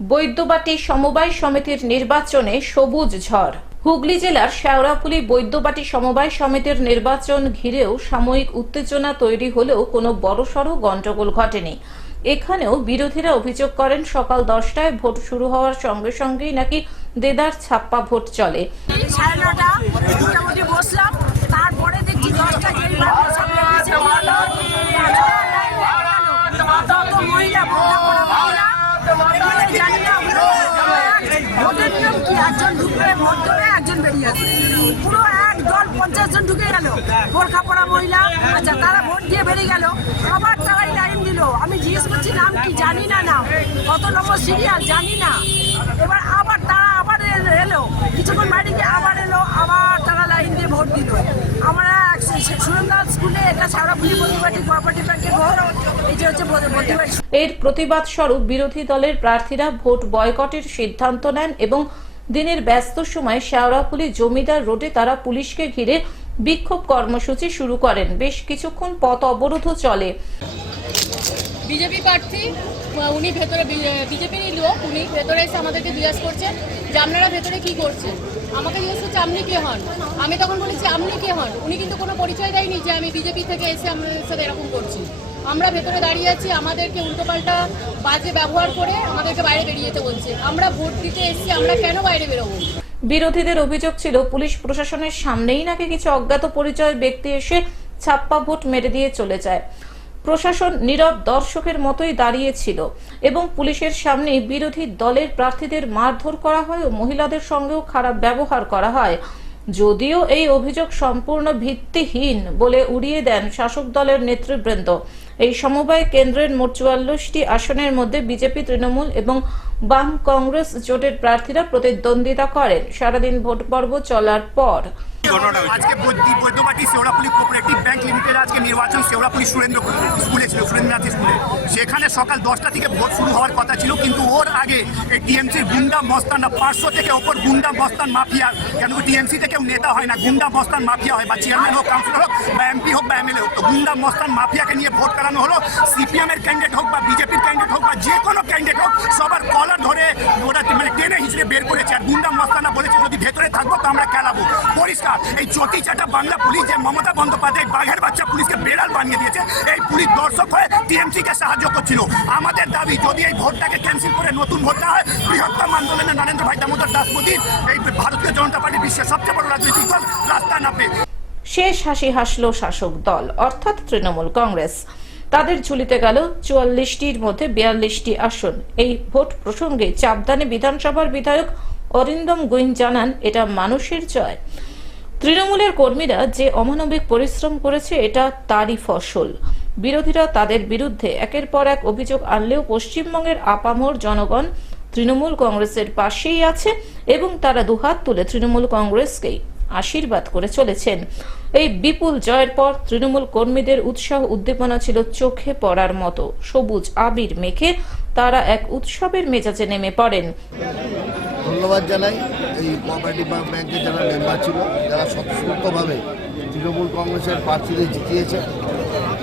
বৈদ্যবাটি সমবায় সমিতির নির্বাচনে সবুজ ঝড়। হুগলি জেলার শেওড়াফুলি বৈদ্যবাটি সমবায় সমিতির নির্বাচন ঘিরেও সাময়িক উত্তেজনা তৈরি হলেও কোনো বড়সড় গন্ডগোল ঘটেনি। এখানেও বিরোধীরা অভিযোগ করেন সকাল 10টায় ভোট শুরু হওয়ার সঙ্গে সঙ্গেই নাকি দেদার ছাপ্পা ভোট চলে। পুরো এক দল 50 জন ঢুকে গেল, বোরখা পরা মহিলা। আচ্ছা, তারা ভোট দিয়ে বেরিয়ে গেল, আবার তারাই লাইন দিল। আমি জিজ্ঞেস করছি নাম কি, জানি না, নাম কত নম্বর সিরিয়াল জানি না। এবার আবার তারা আবার এলো, কিছুক্ষণ বাইরে গিয়ে আবার এলো, আবার তারা লাইন দিয়ে ভোট দিল। আমরা সুরেন্দ্র স্কুলে, এটা শেওড়াফুলি বৈদ্যবাটি কোঅপারেটিভ ব্যাংকের ভোট, এটা হচ্ছে বৈদ্যবাটি। এর প্রতিবাদ স্বরূপ বিরোধী দলের প্রার্থীরা ভোট বয়কটের সিদ্ধান্ত নেন এবং দিনের ব্যস্ত সময় শেওড়াফুলি জমিদার রোডে তারা পুলিশকে ঘিরে বিক্ষোভ কর্মসূচি শুরু করেন। বেশ কিছুক্ষণ পথ অবরোধও চলে। বিজেপি প্রার্থী উনি ভেতরে, বিজেপির লোক, উনি ভেতরে এসে আমাদেরকে জিজ্ঞাসা করছেন যে আপনারা ভেতরে কি করছেন। আমাকে জিজ্ঞেস করছে আপনি কে হন। আমি তখন বলেছি আপনি কে হন। উনি কিন্তু কোনো পরিচয় দেয়নি যে আমি বিজেপি থেকে এসে আমাদের সাথে এরকম করছি। আমরা ভেতরে দাঁড়িয়ে আছি, আমাদেরকে উল্টোপাল্টা বাজে ব্যবহার করে আমাদেরকে বাইরে বেরিয়ে যেতে বলছে। আমরা ভোট দিতে এসেছি, আমরা কেন বাইরে বেরোবো? বিরোধীদের অভিযোগ ছিল পুলিশ প্রশাসনের সামনেই নাকি কিছু অজ্ঞাত পরিচয় ব্যক্তি এসে ছাপ্পা ভোট মেরে দিয়ে চলে যায়। প্রশাসন নীরব দর্শকের মতোই দাঁড়িয়েছিল এবং পুলিশের সামনে বিরোধী দলের প্রার্থীদের মারধর করা হয় ও মহিলাদের সঙ্গেও খারাপ ব্যবহার করা হয়। যদিও এই অভিযোগ সম্পূর্ণ ভিত্তিহীন বলে উড়িয়ে দেন শাসক দলের নেতৃবৃন্দ। এই সমবায় কেন্দ্রের মোট 44টি আসনের মধ্যে বিজেপি, তৃণমূল এবং বাম কংগ্রেস জোটের প্রার্থীরা প্রতিদ্বন্দ্বিতা করেন। সারাদিন ভোট পর্ব চলার পর আজকে Baidyabati Sheoraphuli cooperative bank limited আজকে নির্বাচন শেওড়াফুলি সুরেন্দ্র স্কুলে ছিল, সুরেন্দ্রনাথ স্কুলে। সেখানে সকাল 10টা থেকে ভোট শুরু হওয়ার কথা ছিল, কিন্তু ওর আগে এই টিএমসির গুন্ডা মস্তানরা 500 থেকে ওপর গুন্ডা মস্তান মাফিয়া, কেন টিএমসিতে কেউ নেতা হয় না, গুন্ডা মস্তান মাফিয়া হয়, বা চেয়ারম্যান হোক, কাউন্সিলর হোক, বা এমপি হোক, বা এমএলএ হোক। তো গুন্ডা মস্তান মাফিয়াকে নিয়ে ভোট করানো হলো। সিপিএমের ক্যান্ডিডেট হোক বা বিজেপির ক্যান্ডিডেট হোক বা যে কোনো ক্যান্ডিডেট হোক, সবার কলার ধরে ওরা মানে টেনে হিঁচড়ে বের করেছে। আর গুন্ডা মস্তানরা বলেছে যদি ভেতরে থাকবো তো আমরা খেলাবো। পরিষ্কার এই চটি চাটা বাংলা পুলিশ, যে মমতা বন্দ্যোপাধ্যায় বাঘের বাচ্চা পুলিশকে বেড়াল বানিয়ে দিয়েছে, এই পুলিশ দর্শক হয়ে টিএমসি কে সাহায্য করছিল। আমাদের দাবি যদি এই ভোটটাকে ক্যান্সেল করে নতুন ভোট না হয়, বৃহত্তম আন্দোলনে নরেন্দ্র ভাই দামোদর দাস মোদীর এই ভারতীয় জনতা পার্টি বিশ্বের সবচেয়ে বড় রাজনৈতিক দল রাস্তায় নামবে। শেষ হাসি হাসল শাসক দল অর্থাৎ তৃণমূল কংগ্রেস। তাদের ঝুলিতে গেল 44টির মধ্যে 42টি আসন। এই ভোট প্রসঙ্গে চাপদানে বিধানসভার বিধায়ক অরিন্দম গুইন জানান, এটা মানুষের জয়। তৃণমূলের কর্মীরা যে অমানবিক পরিশ্রম করেছে এটা তারই ফসল। বিরোধীরা তাদের বিরুদ্ধে একের পর এক অভিযোগ আনলেও পশ্চিমবঙ্গের আপামর জনগণ তৃণমূল কংগ্রেসের পাশেই আছে এবং তারা দুহাত তুলে তৃণমূল কংগ্রেসকেই আশীর্বাদ করে চলেছেন। এই বিপুল জয়ের পর তৃণমূল কর্মীদের উৎসাহ উদ্দীপনা ছিল চোখে পড়ার মতো। সবুজ আবির মেখে তারা এক উৎসবের মেজাজে নেমে পড়েন। ধন্যবাদ জানাই এই কোঅপারেটিভ ব্যাংকের যারা মেম্বার ছিল, যারা স্বতঃস্ফূর্তভাবে তৃণমূল কংগ্রেসের প্রার্থীদের জিতিয়েছে,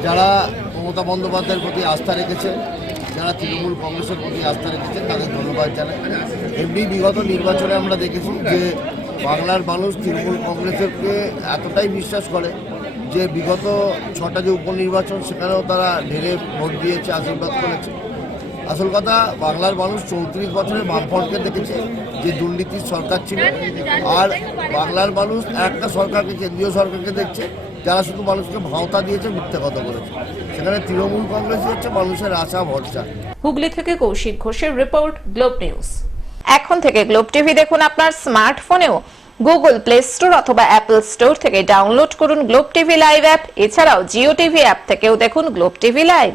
যারা মমতা বন্দ্যোপাধ্যায়ের প্রতি আস্থা রেখেছে, যারা তৃণমূল কংগ্রেসের প্রতি আস্থা রেখেছেন, তাদের ধন্যবাদ জানাই। এমনি বিগত নির্বাচনে আমরা দেখেছি যে বাংলার মানুষ তৃণমূল কংগ্রেসকে এতটাই বিশ্বাস করে যে বিগত 6টা যে উপনির্বাচন, সেখানেও তারা ঢেলে ভোট দিয়েছে, আশীর্বাদ করেছে। আসল কথা, বাংলার মানুষ 34 বছরের বামফ্রন্টকে দেখেছে যে দুর্নীতির সরকার ছিল, আর বাংলার মানুষ একটা সরকারকে, কেন্দ্রীয় সরকারকে দেখছে যারা শুধু মানুষকে ভাওতা দিয়েছে, মিথ্যে কথা বলেছে। সেখানে তৃণমূল কংগ্রেসই হচ্ছে মানুষের আশা ভরসা। হুগলি থেকে কৌশিক ঘোষের রিপোর্ট, গ্লোব নিউজ। এখন থেকে গ্লোব টিভি দেখুন আপনার স্মার্টফোনেও। গুগল প্লে স্টোর অথবা অ্যাপল স্টোর থেকে ডাউনলোড করুন গ্লোব টিভি লাইভ অ্যাপ। এছাড়াও জিও টিভি অ্যাপ থেকেও দেখুন গ্লোব টিভি লাইভ।